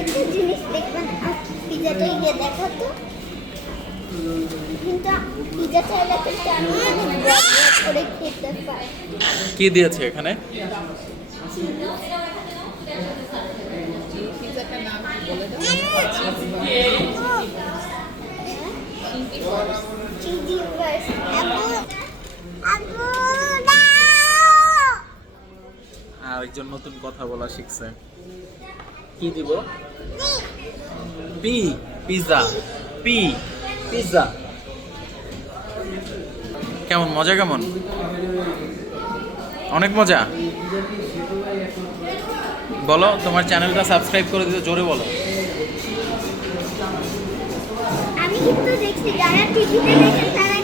একটা জিনিস দেখবেন, পিজাটা গিয়ে দেখো তো, কিন্তু পিজা চাইলে তো করে খেতে পারে। কি দিয়েছে এখানে? আরেকজন নতুন কথা বলা শিখছে। কি দিব? P pizza. P pizza. কেমন মজা? কেমন? অনেক মজা। বলো তোমার চ্যানেলটা সাবস্ক্রাইব করে দিতে, জোরে বলো। আমি কিন্তু দেখছি যারা টিভিতে দেখে তারা